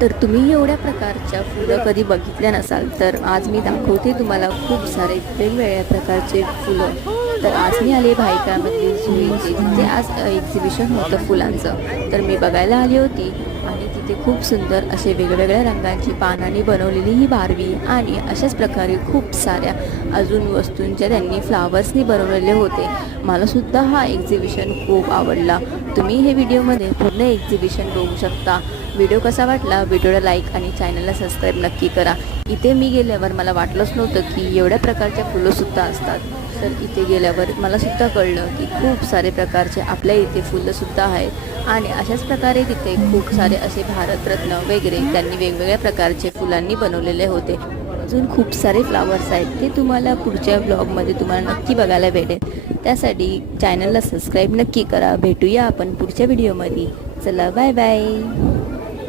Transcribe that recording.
तर तुम्ही एवढ्या प्रकारच्या फुलं कधी बघितल्या नसाल तर आज मी दाखवते तुम्हाला खूप सारे वेगवेगळ्या प्रकारचे फुलं. तर आज मी आले भायखळ्यामधली जुईचे, तिथे आज एक्झिबिशन होतं फुलांचं. तर मी बघायला आली होती आणि तिथे खूप सुंदर असे वेगवेगळ्या रंगांची पानांनी बनवलेली ही बारवी आणि अशाच प्रकारे खूप साऱ्या अजून वस्तूंच्या त्यांनी फ्लावर्सनी बनवलेले होते. मलासुद्धा हा एक्झिबिशन खूप आवडला. तुम्ही हे व्हिडिओमध्ये पूर्ण एक्झिबिशन बघू शकता. व्हिडिओ कसा वाटला, व्हिडिओला लाईक आणि चॅनलला सबस्क्राईब नक्की करा. इथे मी गेल्यावर मला वाटलंच नव्हतं की एवढ्या प्रकारच्या फुलंसुद्धा असतात. तर इथे गेल्यावर मलासुद्धा कळलं की खूप सारे प्रकारचे आपल्या इथे फुलंसुद्धा आहेत आणि अशाच प्रकारे तिथे खूप सारे असे भारतरत्न वगैरे त्यांनी वेगवेगळ्या प्रकारचे फुलांनी बनवलेले होते. अजून खूप सारे फ्लावर्स आहेत, ते तुम्हाला पुढच्या ब्लॉगमध्ये तुम्हाला नक्की बघायला भेटेल. त्यासाठी चॅनलला सबस्क्राईब नक्की करा. भेटूया आपण पुढच्या व्हिडिओमध्ये. चला, बाय बाय.